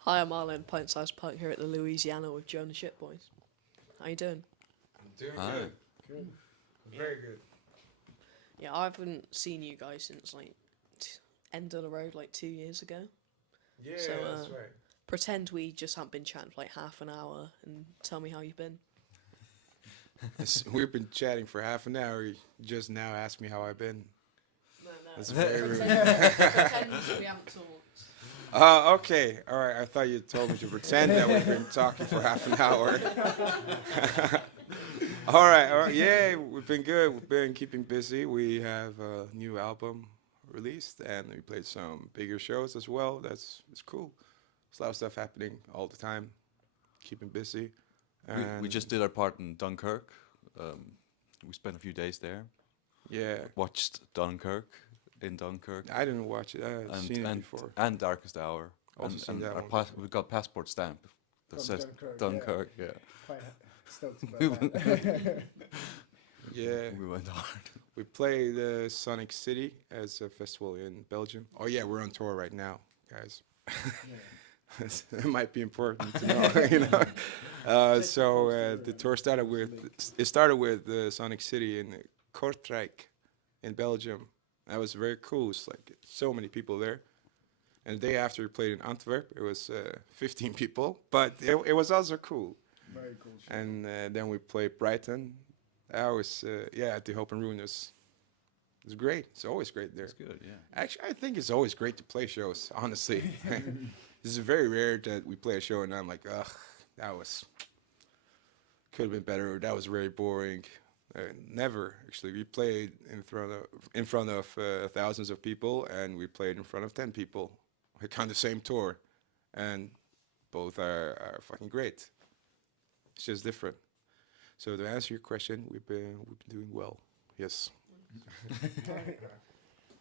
Hi, I'm Arlen, pint-sized pint here at the Louisiana with Joe the Shitboys. How you doing? I'm doing Hi. good. Good. Very good. Yeah, I haven't seen you guys since like end of the road like 2 years ago. Yeah, So, that's right. Pretend we just haven't been chatting for like half an hour and tell me how you've been. We've been chatting for half an hour. You just now asked me how I've been. No, That's very rude. Pretend we haven't talked. Okay. All right. I thought you told me to pretend that we've been talking for half an hour. All right. All right. Yeah, we've been good. We've been keeping busy. We have a new album released, and we played some bigger shows as well. It's cool. There's a lot of stuff happening all the time. Keeping busy. We just did our part in Dunkirk. We spent a few days there. Yeah. Watched Dunkirk in Dunkirk. I didn't watch it. I've seen it before. And Darkest Hour. Also seen that one. We got passport stamp that From says Dunkirk, Dunkirk. Yeah. Quite stoked about that. Yeah. We went hard. We played Sonic City as a festival in Belgium. Oh yeah, we're on tour right now, guys. It might be important to know, you know. The tour started with Sonic City in Kortrijk in Belgium. That was very cool. It's like so many people there. And the day after we played in Antwerp, it was 15 people, but it was also cool. Very cool. Show. And then we played Brighton. That was at the Hope and Ruin. It was great. It's always great there. It's good, yeah. Actually, I think it's always great to play shows, honestly. This is very rare that we play a show and I'm like, ugh, could have been better. That was very boring. Never, actually. We played in front of thousands of people, and we played in front of 10 people, like on the same tour, and both are fucking great. It's just different. So to answer your question, we've been doing well. Yes.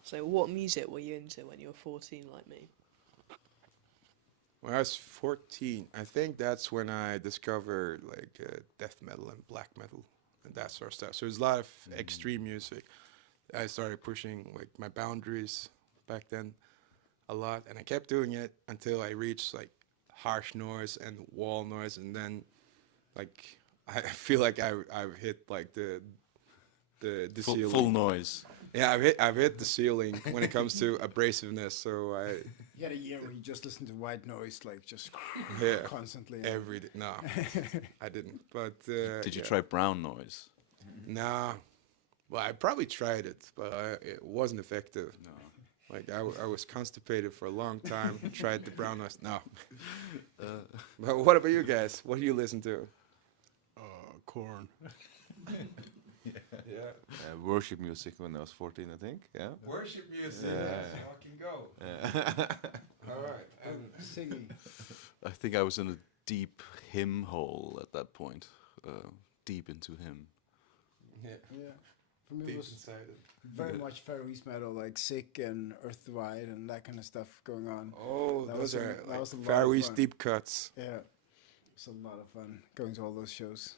So what music were you into when you were 14 like me? When I was 14, I think that's when I discovered like death metal and black metal and that sort of stuff. So there's a lot of extreme music. I started pushing like my boundaries back then a lot, and I kept doing it until I reached like harsh noise and wall noise, and then like I feel like I've hit like the ceiling. Full noise. Yeah, I've hit the ceiling when it comes to abrasiveness. So You had a year where you just listened to white noise, like just constantly. every day. No, I didn't. But Did you try brown noise? Nah. Well, I probably tried it, but it wasn't effective. No. Like I was constipated for a long time. Tried the brown noise. No. But what about you guys? What do you listen to? Corn. Yeah. Worship music when I was 14, I think. Yeah. Worship music. Yeah. Fucking go. All right. And Siggy. I think I was in a deep hymn hole at that point. Deep into him. yeah. Yeah. For me, it Deep was inside it. very much Far East metal, like Sick and Earth to Ride and that kind of stuff going on. Oh, That those was a- are that like was a lot Far of East fun. deep cuts. Yeah. It's a lot of fun going to all those shows.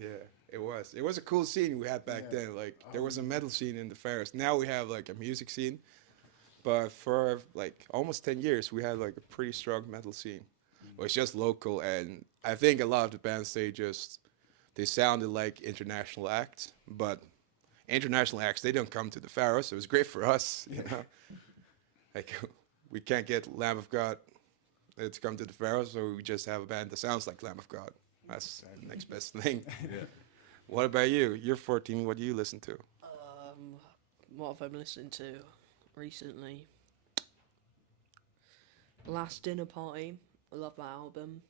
Yeah, it was. It was a cool scene we had back Yeah. then. Like there was a metal scene in the Faroes. Now we have like a music scene, but for like almost 10 years we had like a pretty strong metal scene. It was just local, and I think a lot of the bands they sounded like international acts, but international acts they don't come to the Faroes. So it was great for us, you know. Like we can't get Lamb of God to come to the Faroes, so we just have a band that sounds like Lamb of God. That's the next best thing. Yeah. What about you? You're 14. What do you listen to? What have I been listening to recently? Last Dinner Party. I love that album.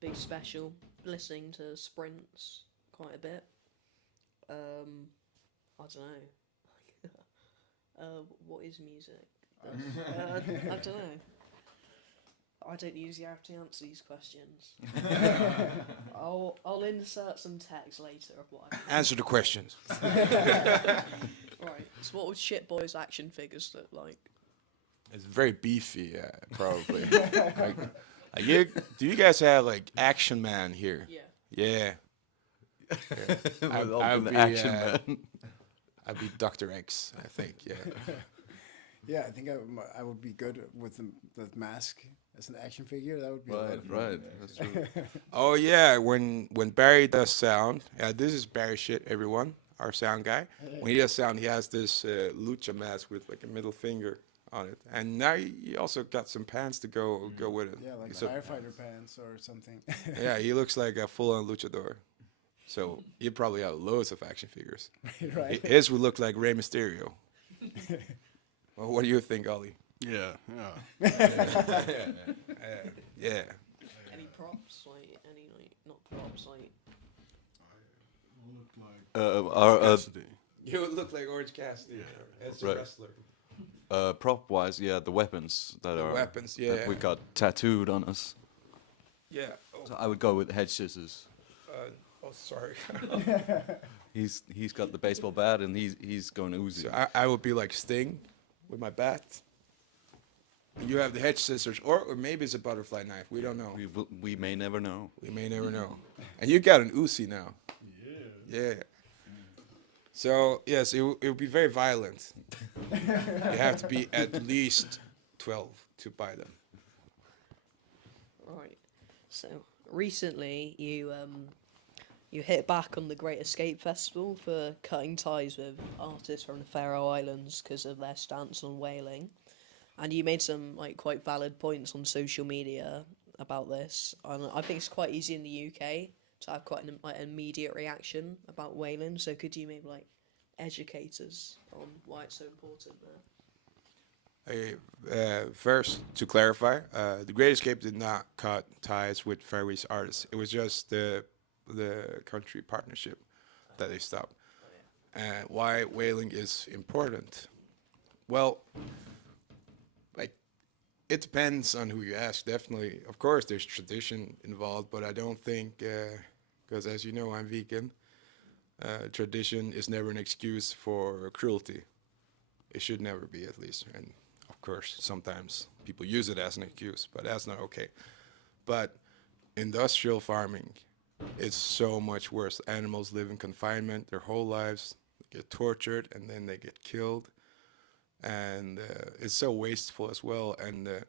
Big Special. Listening to Sprints quite a bit. I don't know. What is music? I don't know. I don't usually have to answer these questions. I'll insert some text later of what I Answer the questions. Right. So what would Shitboys action figures look like? It's very beefy, probably. Do you guys have like Action Man here? Yeah. Yeah. With I'd an be, action man. I'd be Dr. X, I think. Yeah. Yeah, I think I would be good with the mask as an action figure. That would be a lot Right, of fun. right. That's true. Oh yeah, when Barry does sound, this is Barry shit, everyone, our sound guy. When he does sound, he has this lucha mask with like a middle finger on it, and now he also got some pants to go with it. Yeah, like So, firefighter pants or something. yeah, he looks like a full-on luchador. So you probably have loads of action figures. Right. His would look like Rey Mysterio. Well, what do you think, Ollie? Yeah. Yeah. Any props? Like any not props? Like Look like Our Cassidy. You would look like Orange Cassidy as a Right. wrestler. prop-wise, yeah, the weapons that The are weapons, that yeah. we got tattooed on us. Yeah. So I would go with hedge scissors. Sorry. He's got the baseball bat and he's going Uzi. So I would be like Sting with my bat. You have the hedge scissors, or maybe it's a butterfly knife. We don't know. We may never know. We may never know. And you got an Uzi now. Yeah. So yes, it would be very violent. You have to be at least 12 to buy them. right. So recently you hit back on the Great Escape Festival for cutting ties with artists from the Faroe Islands because of their stance on whaling, and you made some like quite valid points on social media about this. And I think it's quite easy in the UK to have quite an immediate reaction about whaling. So could you maybe like educate us on why it's so important there? First, to clarify, the Great Escape did not cut ties with Faroese artists. It was just the country partnership that they stopped. And why whaling is important? Well, like, it depends on who you ask, definitely. Of course, there's tradition involved, but I don't think, because as you know, I'm vegan, tradition is never an excuse for cruelty. It should never be, at least. And of course, sometimes people use it as an excuse, but that's not okay. But industrial farming is so much worse. Animals live in confinement their whole lives, get tortured, and then they get killed. And it's so wasteful as well. And the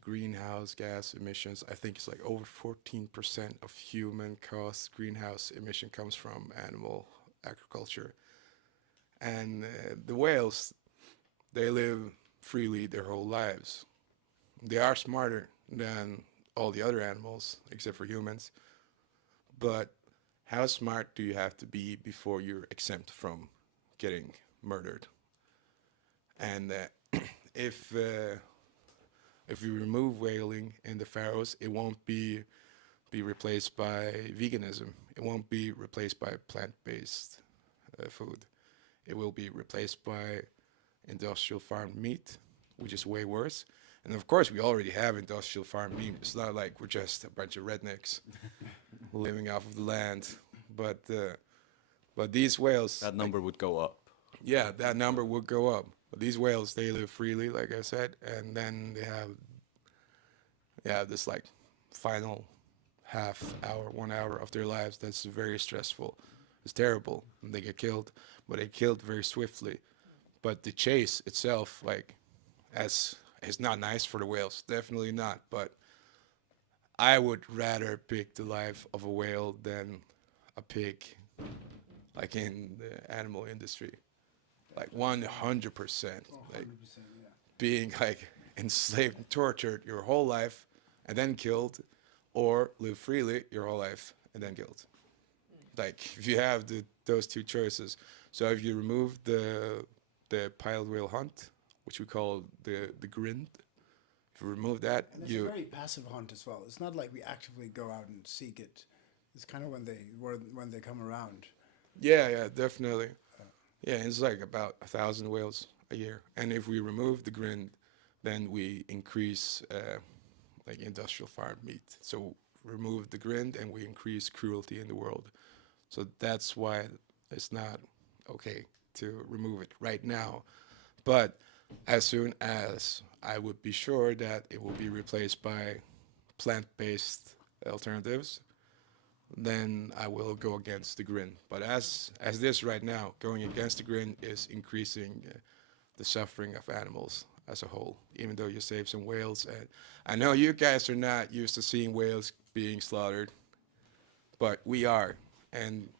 greenhouse gas emissions, I think it's like over 14% of human caused greenhouse emission comes from animal agriculture. And the whales, they live freely their whole lives. They are smarter than all the other animals, except for humans. But how smart do you have to be before you're exempt from getting murdered? And if we remove whaling in the Faroes, it won't be replaced by veganism. It won't be replaced by plant-based food. It will be replaced by industrial farmed meat, which is way worse. And of course, we already have industrial farmed meat. It's not like we're just a bunch of rednecks living off of the land. But these whales, That number would go up. yeah, that number would go up. But these whales, they live freely, like I said, and then they have this like final half hour, 1 hour of their lives that's very stressful. It's terrible. And they get killed, but they killed very swiftly. But the chase itself, like, is not nice for the whales. Definitely not. But I would rather pick the life of a whale than a pig, like in the animal industry. Like 100%. Like being like enslaved and tortured your whole life and then killed, or live freely your whole life and then killed. Like if you have those two choices. So if you remove the piled whale hunt, which we call the grind, if you remove that, And it's a very passive hunt as well. It's not like we actively go out and seek it. It's kind of when they come around. yeah, definitely. Yeah, it's like about 1,000 whales a year. And if we remove the grind, then we increase like industrial farm meat. So remove the grind and we increase cruelty in the world. So that's why it's not okay to remove it right now. But as soon as I would be sure that it will be replaced by plant-based alternatives, then I will go against the grind. But as this right now, going against the grind is increasing the suffering of animals as a whole, even though you save some whales. And I know you guys are not used to seeing whales being slaughtered, but we are. And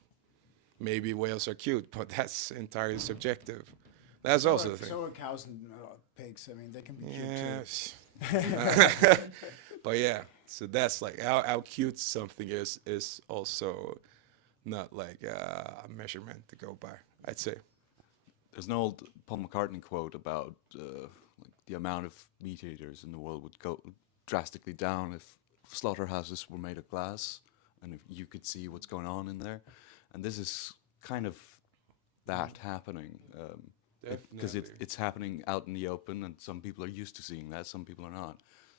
maybe whales are cute, but that's entirely subjective. That's also the thing. So are cows and pigs. I mean, they can be cute Yes. But yeah, so that's like how cute something is also not like a measurement to go by, I'd say. There's an old Paul McCartney quote about like the amount of meat eaters in the world would go drastically down if slaughterhouses were made of glass and if you could see what's going on in there. And this is kind of that happening. Because it's happening out in the open, and some people are used to seeing that, some people are not.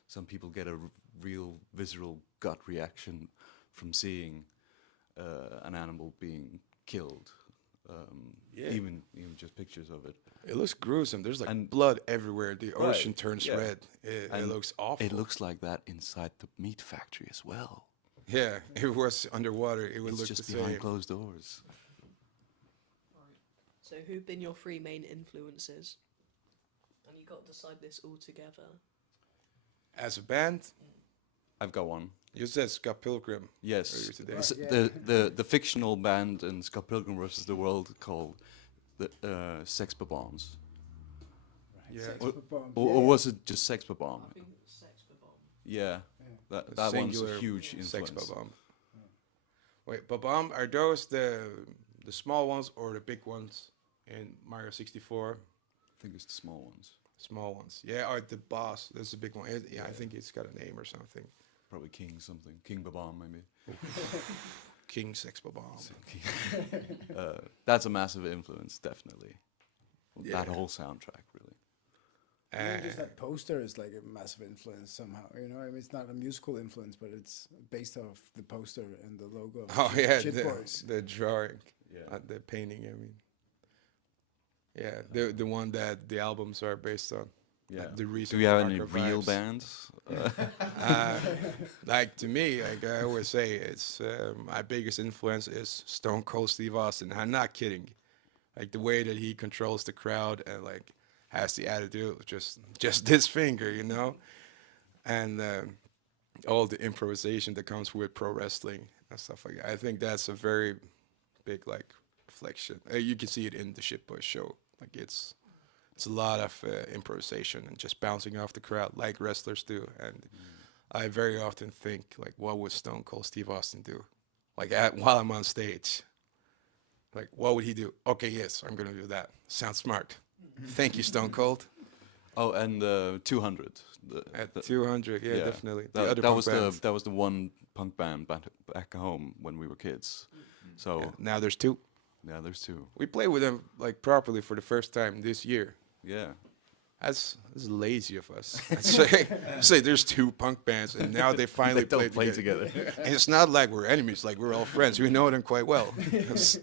Some people get a real visceral gut reaction from seeing an animal being killed. Even just pictures of it. It looks gruesome. There's like And- blood everywhere. The ocean Right, turns yeah. red. It And looks awful. It looks like that inside the meat factory as well. Yeah, if it was underwater, it would It's look just the behind same. closed doors. So who've been your three main influences? And you got to decide this all together. As a band, I've got one. you said Scott Pilgrim. Yes, Earlier today. the fictional band in Scott Pilgrim vs. the World called the Sex Bombs. Yeah. Sex Or, Bomb. or was it just Sex Bomb? I think it was Sex Bomb. Yeah, The that one's a singular huge Sex influence. Bomb. Wait, Bomb, are those the small ones or the big ones in Mario 64? I think it's the small ones. Small ones. Yeah, or the boss. That's the big one. Yeah, I think it's got a name or something. Probably King something. King Babam, maybe. King Sex Bomb. That's a massive influence, definitely. That Yeah. whole soundtrack, really. Even just that poster is like a massive influence somehow. You know, I mean, it's not a musical influence, but it's based off the poster and the logo. of Oh yeah, Shitboys. the drawing, Yeah. the painting. I mean, yeah, the one that the albums are based on. Yeah. The Do recent we have any darker real vibes. bands? Like to me, like I always say, it's my biggest influence is Stone Cold Steve Austin. I'm not kidding. Like the way that he controls the crowd and like has the attitude of just this finger, you know, and all the improvisation that comes with pro wrestling and stuff like that. I think that's a very big like reflection. You can see it in the Shitboys show. Like it's a lot of improvisation and just bouncing off the crowd like wrestlers do. And I very often think like, what would Stone Cold Steve Austin do? Like while I'm on stage, like what would he do? Okay, yes, I'm gonna do that. Sounds smart. Thank you, Stone Cold. Oh, and 200. At 200, yeah, definitely. The other That punk was band. the one punk band back home when we were kids. So Yeah, now there's two. yeah, there's two. We played with them like properly for the first time this year. Yeah. That's lazy of us. I'd say there's two punk bands and now they finally They don't play together. together. And it's not like we're enemies, like we're all friends. We know them quite well. It's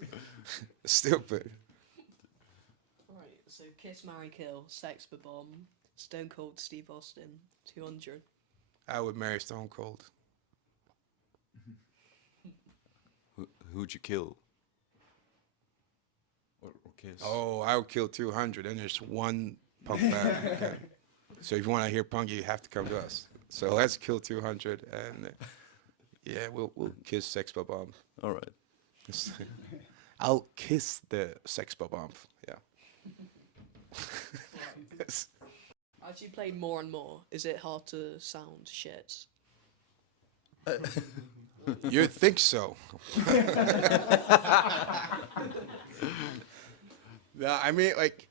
stupid. Right, so Kiss, Marry, Kill, Sex Bomb, Stone Cold Steve Austin, 200. I would marry Stone Cold. Who'd you kill? Or kiss? Oh, I would kill 200 and there's one punk band. Okay. So if you want to hear punk, you have to come to us. So let's kill 200 and yeah, we'll kiss Sex Bomb. All right. I'll kiss the Sex Bomb. Yeah. Yes. As you play more and more, is it hard to sound shit? You think so? No, I mean like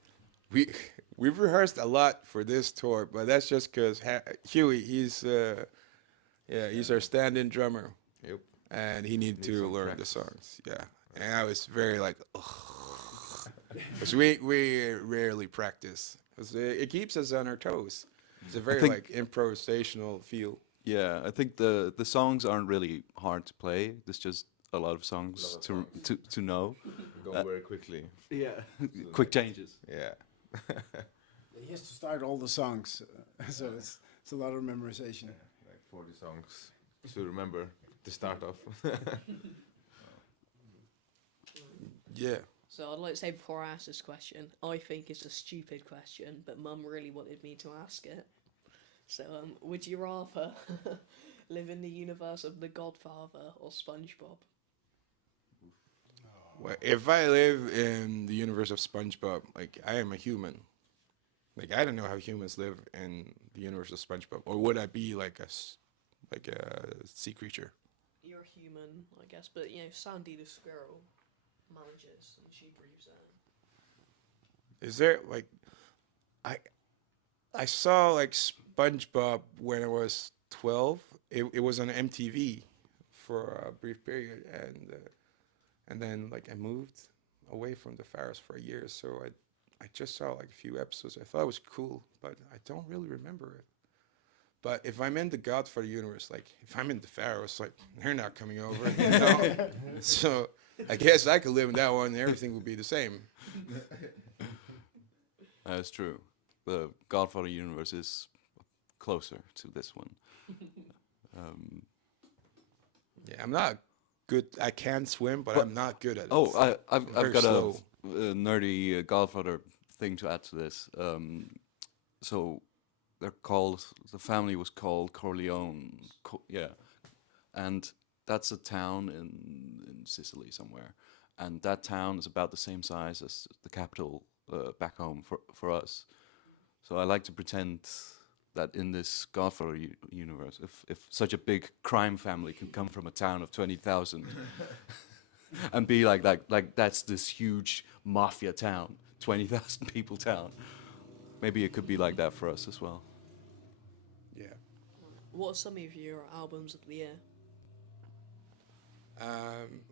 we've rehearsed a lot for this tour, but that's just because Huey, he's our stand-in drummer. Yep. And he needed to some learn practice. the songs. Yeah, and I was very like, because we rarely practice. 'Cause it keeps us on our toes. It's a very think- like improvisational feel. Yeah, I think the songs aren't really hard to play. There's just a lot of songs to know. Go very quickly. Yeah. Quick changes. Yeah. He has to start all the songs, so it's a lot of memorization. Like 40 songs to remember to start off. Yeah, So I'd like to say before I ask this question, I think it's a stupid question, but Mum really wanted me to ask it. So, would you rather live in the universe of The Godfather or SpongeBob? Well, if I live in the universe of SpongeBob, like I am a human. Like I don't know how humans live in the universe of SpongeBob, or would I be like like a sea creature? You're a human, I guess, but you know, Sandy the squirrel manages and she breathes in. Is there like I I saw like SpongeBob when I was 12. It was on MTV for a brief period, and then like I moved away from the Faroes for a year, so I just saw like a few episodes. I thought it was cool, but I don't really remember it. But if I'm in the Godfather universe, like if I'm in the Faroes, like they're not coming over, you know. So I guess I could live in that one, and everything would be the same. That's true. The Godfather universe is closer to this one. Um, Yeah, I'm not good. I can swim, but I'm not good at it. oh, I've Very got slow. a nerdy Godfather thing to add to this. So they're called. The family was called Corleone. Yeah, and that's a town in Sicily somewhere, and that town is about the same size as the capital back home for us. So I like to pretend that in this Godfather universe, if such a big crime family can come from a town of 20,000 and be like that's this huge mafia town, 20,000 people town, maybe it could be like that for us as well. Yeah. What are some of your albums of the year?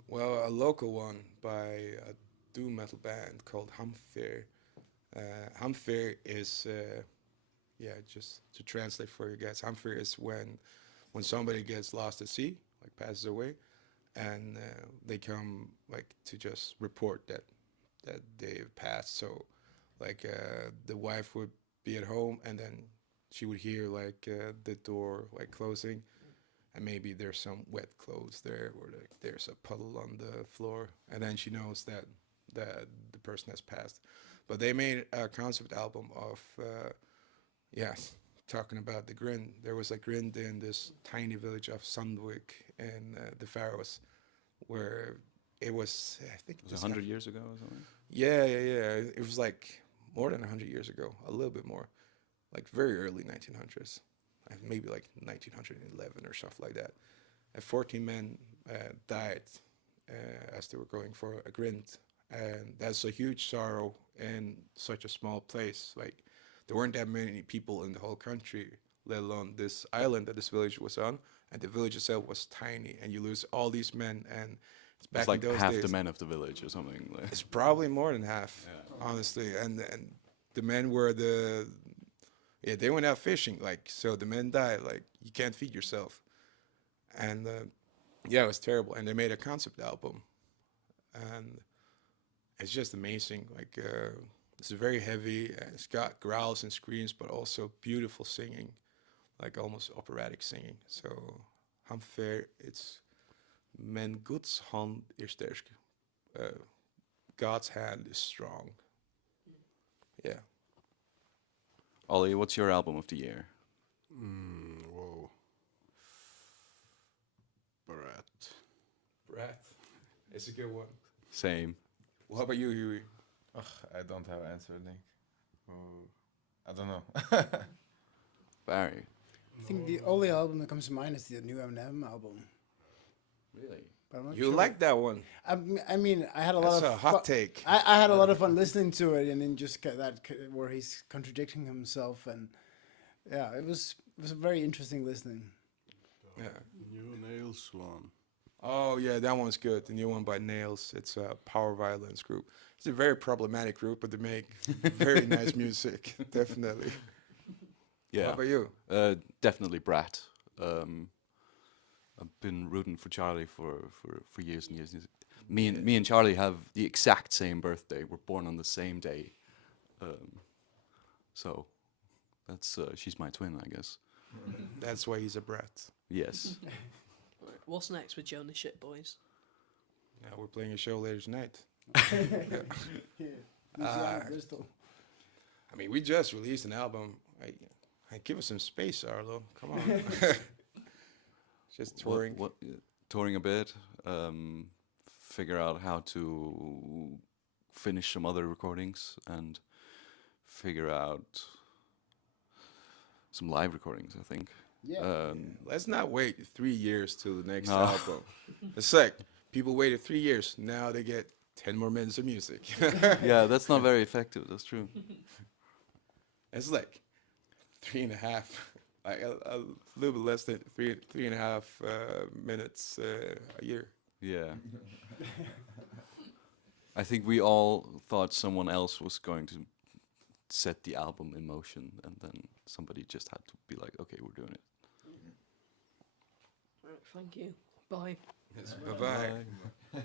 Well, a local one by a doom metal band called Hamfer. Hamfer is, yeah, just to translate for you guys, Hamfer is when somebody gets lost at sea, like passes away, and they come like to just report that they've passed. So, like the wife would be at home, and then she would hear like the door like closing, and maybe there's some wet clothes there, or like there's a puddle on the floor, and then she knows that the person has passed. But they made a concept album of, yeah, talking about the Grind. There was a Grind in this tiny village of Sandvik in the Faroes, where it was, I think Was it 100 years ago or something? Yeah, yeah, yeah. It was like more than 100 years ago, a little bit more, like very early 1900s, maybe like 1911 or stuff like that. And 14 men died as they were going for a Grind, and that's a huge sorrow in such a small place. Like there weren't that many people in the whole country, let alone this island that this village was on, and the village itself was tiny, and you lose all these men, and it's back It's like in those half days. the men of the village or something. Like. It's probably more than half, honestly. And the men were yeah, they went out fishing, like, so the men died, like, you can't feed yourself. And yeah, it was terrible. And they made a concept album, and it's just amazing. Like, it's very heavy, and it's got growls and screams, but also beautiful singing, like almost operatic singing. So, Hamfer, it's Men Guds hand är sterk. God's hand is strong. Yeah. Ollie, what's your album of the year? Whoa. Brat. Brat. It's a good one. Same. What about you, Huey? Ugh, I don't have an answer, I think. I don't know. Barry. I think the only album that comes to mind is the new Eminem album. Really? But I'm not You sure. like that one? I mean, I had a That's lot a of hot take. I had a lot of fun listening to it, and then just where he's contradicting himself, and yeah, it was a very interesting listening. Yeah. New Nails one. Oh, yeah, that one's good. The new one by Nails. It's a power violence group. It's a very problematic group, but they make very nice music. Definitely. Yeah. What about you? Definitely Brat. I've been rooting for Charlie for years and years. Me and Charlie have the exact same birthday. We're born on the same day. So that's she's my twin, I guess. That's why he's a brat. Yes. Right, what's next with Joe and the Shitboys? We're playing a show later tonight. Bristol. I mean, we just released an album. Give us some space, Arlo. Come on. Just touring. Touring a bit. Figure out how to finish some other recordings and figure out some live recordings, I think. Yeah. Let's not wait 3 years till the next album. It's like people waited 3 years. Now they get 10 more minutes of music. Yeah, that's not very effective. That's true. It's like 3.5, like a little bit less than 3.5 minutes a year. Yeah. I think we all thought someone else was going to set the album in motion, and then somebody just had to be like, okay, we're doing it. Thank you. Bye. Yes, bye-bye.